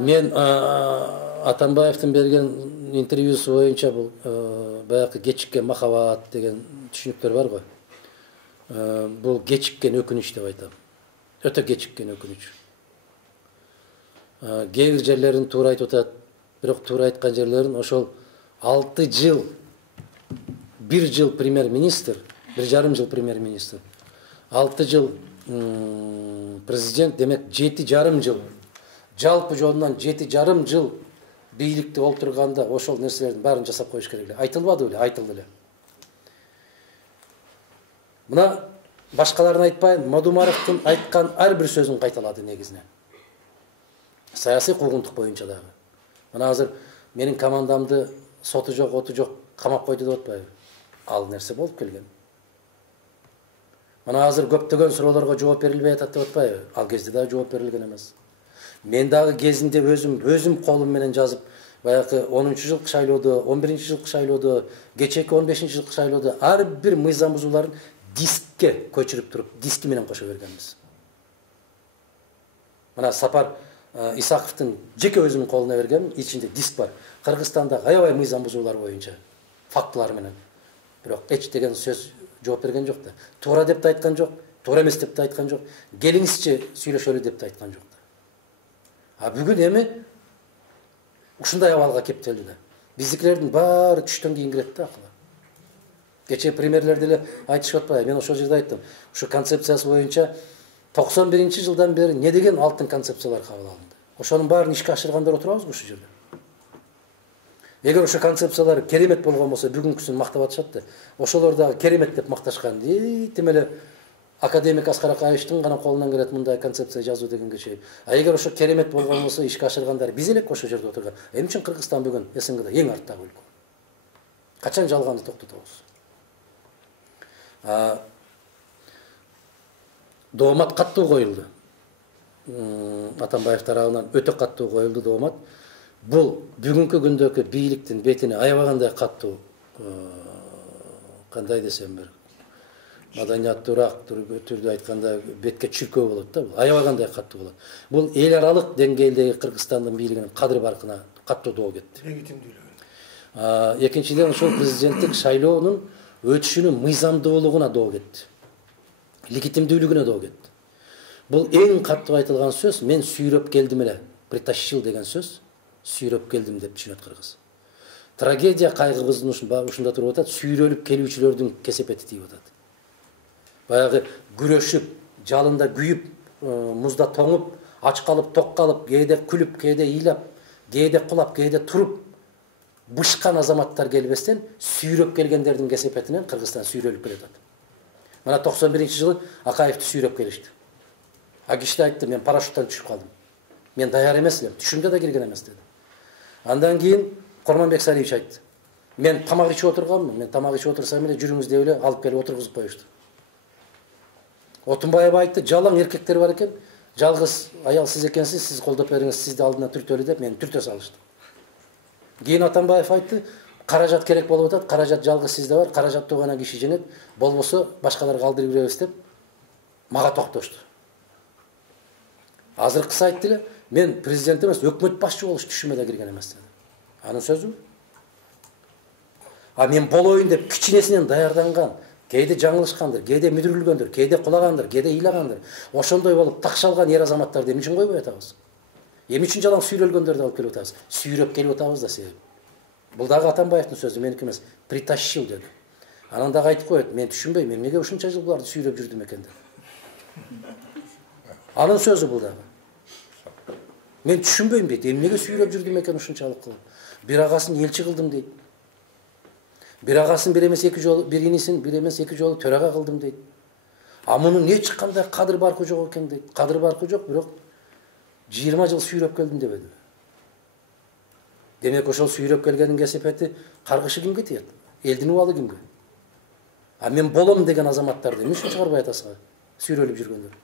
Мен Атамбаевдин берген интервьюсу боюнча бул баягы кечиккен махабат деген түшүнүктөр бар го. Бул кечиккен өкүнүч деп айтам. Өтө кечиккен өкүнүч. Кээ бир жерлерин туура айтып атат, бирок туура айткан жерлерин ошол 6 жыл, 1 жыл премьер-министр, 1,5 жыл премьер-министр, 6 жыл президент, демек 7,5 жыл. Жалпы жонунан 7,5 жыл бийликте олтурганда ошол нерселердин баарын жасап коюш керек эле. Айтылбады беле? Айтылды эле. Мына башкаларын айтпайм, Мадумаровдун айткан ар бир сөзүн кайталады негизинен. Саясий куугунтук боюнча дагы. Мына азыр менин командамды соту жок, оту жок, камап койду деп атпайбы? Ал нерсе болуп келген. Мына азыр көптөгөн суроолорго жооп берилбей атат деп атпайбы? Ал кезде дагы жооп берилген эмес. Мен дагы кезинде өзүм колум менен жазып, баягы 10-чу жылкы шайлоодо, 11-чи жылкы шайлоодо, кечээки 15-чи жылкы шайлоодо ар бир мыйзам бузууларын дискке көчүрүп туруп, диски менен кошо бергенбиз. Мына Сапар Исаковдун жеке өзүнүн колуна берген, ичинде диск бар. Кыргызстанда аябай мыйзам бузуулар боюнча фактылар менен. Бирок эч деген сөз жооп берген жок да. Туура деп да айткан жок, туура эмес деп да айткан жок. Келиңизчи сүйлөшөлү деп да айткан жок. Бүгүн эми ушундай абалга кептелди да. Биздикилердин баары түштөн кийин кирет да акыла. Кечээ премьерлер деле айтышып атпайбы? Мен ошол жерде айттым. Ушу концепциясы боюнча 91 жылдан бери не деген алтын концепциялар кабыл алынды. Ошонун баарын ишке ашыргандар отурабызбы ушу жерде? Эгер ошо концепциялар керемет болгон болсо, бүгүнкүсүн мактап атышат да. Ошолор дагы керемет деп макташкан. Тим эле академик Аскар Акаевичтин гана колунан келет мындай концепция жазуу дегенге чейин. Эгер ошо керемет болгон болсо, ишке ашыргандар биз элек ошол жерде отурган. Эмне үчүн Кыргызстан бүгүн СНГда эң арттагы өлкө? Качан жалганды токтотобуз? Доомат каттуу коюлду. Атамбаев тарабынан өтө каттуу коюлду доомат. Бул бүгүнкү күндөгү бийликтин бетине аябагандай каттуу, кандай десем бир, маданияттуураак түрдө айтканда бетке чүркөө болот да, бул аябагандай каттуу болот. Бул эл аралык деңгээлдеги Кыргызстандын бийлигинин кадыр баркына каттуу доо кетти. Легитимдүүлүгүнө. Экинчиден ошол президенттик шайлоонун өтүшүнүн мыйзамдуулугуна доо кетти. Легитимдүүлүгүнө доо кетти. Бул эң каттуу айтылган сөз, мен сүйрөп келдим эле, притащил деген сөз, сүйрөп келдим деп түшүнөт кыргыз. Трагедия кайгыбыздын ушунда туруп атат, сүйрөлүп келүүчүлөрдүн кесепети тийип атат. Баягы күрөшүп, жалында күйүп, музда тоңуп, ач калып, ток калып, кээде күлүп, кээде ыйлап, кээде кулап, кээде туруп бышкан азаматтар келбестен сүйрөп келгендердин кесепетинен Кыргызстан сүйрөлүп келатат. Мына 91-жылы Акаевди сүйрөп келишти. Киши айтты, мен парашюттан түшүп калдым. Мен даяр эмес элем, түшүмдө да кирген эмес деди. Андан кийин Корманбек Салиевич айтты. Мен тамак ичип отурганмын, мен тамак ичип отурсам эле жүрүңүз деп эле алып келип отургузуп коюшту. Отунбаев айтты, жалаң эркектер бар экен, жалгыз аял сиз экенсиз, сиз колдоп бериңиз, сизди алдына түртөлү деп мени түртө салышты. Кийин Атамбаев айтты, каражат керек болуп атат, каражат жалгыз сизде бар, каражатты гана киши жеңет, болбосо башкаларга алдырып беребиз деп мага токтошту. Азыркысы айтты эле, мен президент эмес, өкмөт башчы болуш түшүмө да кирген эмес деди. Анын сөзү. Мен болоюн деп кичинесинен даярданган, кээде жаңылышкандыр, кээде мүдүрүлгөндүр, кээде кулагандыр, кээде ыйлагандыр. Ошондой болуп такшалган ер азаматтарды эмне үчүн койбой атабыз? Эмне үчүн жалаң сүйрөлгөндөрдү алып келип атабыз? Сүйрөп келип атабыз да себеп. Бул дагы Атамбаевдин сөзү, меники эмес, притащил деди. Анан дагы айтып коет, мен түшүнбөйм, мен эмнеге ушунча жыл буларды сүйрөп жүрдүм экен деп. Анын сөзү бул дагы. Мен түшүнбөйм дейт, эмнеге сүйрөп жүрдүм экен ушунчалык кылып. Бир агасын элчи кылдым дейт. Бир агасын бир эмес эки жолу, бир инисин бир эмес эки жолу төрага кылдым дейт. Мунун эч кандай кадыр баркы жок экен дейт. Кадыр баркы жок, бирок 20 жыл сүйрөп келдим дебеди. Демек ошол сүйрөп келгендин кесепети каргышы кимге тиет? Элдин убалы кимге? Мен болом деген азаматтарды эмне үчүн чыгарбай атасызга? Сүйрөлүп жүргөндөр.